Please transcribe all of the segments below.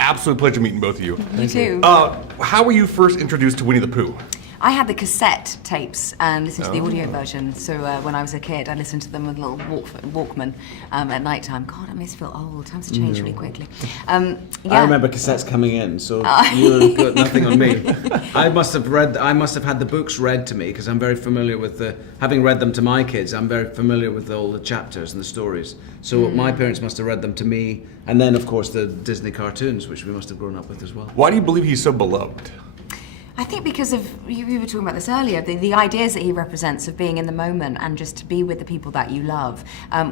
Absolute pleasure meeting both of you. You too. How were you first introduced to Winnie the Pooh? I had the cassette tapes and listened to the audio version. So when I was a kid, I listened to them with a little Walkman at night time. God, I must feel old. Times have changed really quickly. I remember cassettes coming in, so you've got nothing on me. I must have had the books read to me because I'm very familiar with having read them to my kids. I'm very familiar with all the chapters and the stories. So my parents must have read them to me, and then of course the Disney cartoons, which we must have grown up with as well. Why do you believe he's so beloved? I think because of, you were talking about this earlier, the ideas that he represents of being in the moment and just to be with the people that you love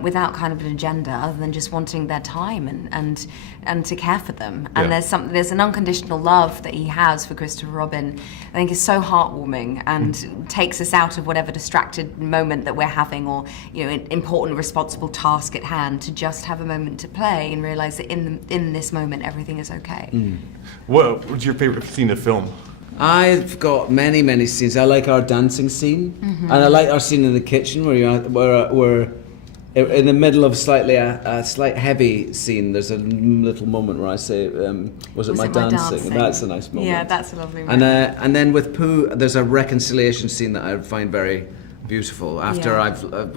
without kind of an agenda other than just wanting their time and to care for them. And there's an unconditional love that he has for Christopher Robin. I think is so heartwarming and takes us out of whatever distracted moment that we're having or important responsible task at hand to just have a moment to play and realise that in this moment everything is okay. What's your favourite scene of film? I've got many scenes. I like our dancing scene, and I like our scene in the kitchen where we're in the middle of a slight heavy scene. There's a little moment where I say, "Was it my dancing?" That's a nice moment. Yeah, that's a lovely moment. And then with Pooh, there's a reconciliation scene that I find very beautiful. After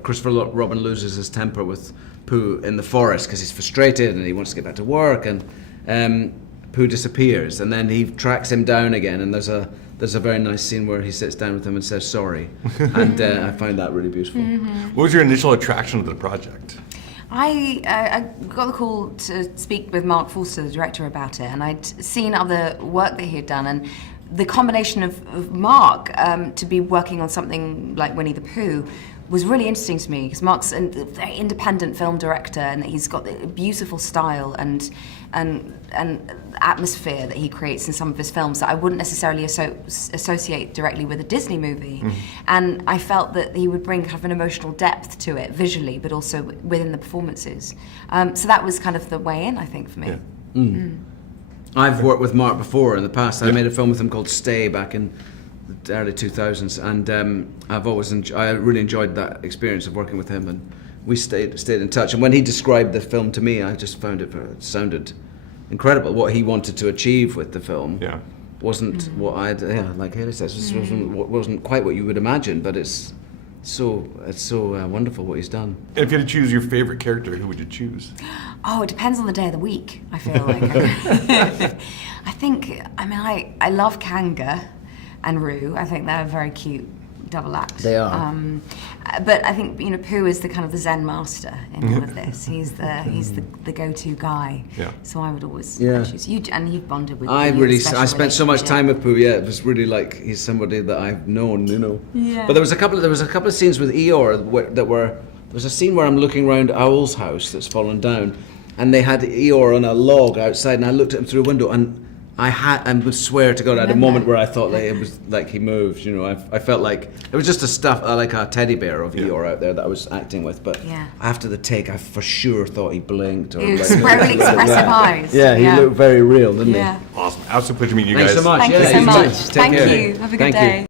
Christopher Robin loses his temper with Pooh in the forest because he's frustrated and he wants to get back to work and. Pooh disappears, and then he tracks him down again, and there's a very nice scene where he sits down with him and says sorry, and I find that really beautiful. What was your initial attraction to the project? I got the call to speak with Mark Forster, the director, about it, and I'd seen other work that he had done, and the combination of Mark to be working on something like Winnie the Pooh was really interesting to me because Mark's a very independent film director and he's got a beautiful style and atmosphere that he creates in some of his films that I wouldn't necessarily associate directly with a Disney movie. And I felt that he would bring kind of an emotional depth to it visually, but also within the performances. So that was kind of the way in, I think, for me. Yeah. I've worked with Mark before in the past. I made a film with him called Stay back in the early 2000s, and I really enjoyed that experience of working with him, and we stayed in touch. And when he described the film to me, I just found it sounded incredible. What he wanted to achieve with the film wasn't what like Haley says, wasn't quite what you would imagine, but it's so wonderful what he's done. If you had to choose your favorite character, who would you choose? Oh, it depends on the day of the week, I feel like. I love Kanga and Roo. I think they're a very cute double act. They are. But I think Pooh is the kind of the Zen master in all of this. He's the go-to guy. Yeah. So I would always choose you, and you've bonded with. I spent so much time with Pooh. Yeah, it was really like he's somebody that I've known. Yeah. But there was a couple of scenes with Eeyore there was a scene where I'm looking around Owl's house that's fallen down, and they had Eeyore on a log outside, and I looked at him through a window and. I would swear to God, I had a moment where I thought that it was like he moved. I felt like it was just like a teddy bear of Eeyore out there that I was acting with. But after the take, I for sure thought he blinked or really expressive eyes. Yeah, he looked very real, didn't he? Awesome. Absolute pleasure meeting you Thanks guys. So much. Thank you so much. Thank you. Have a good day.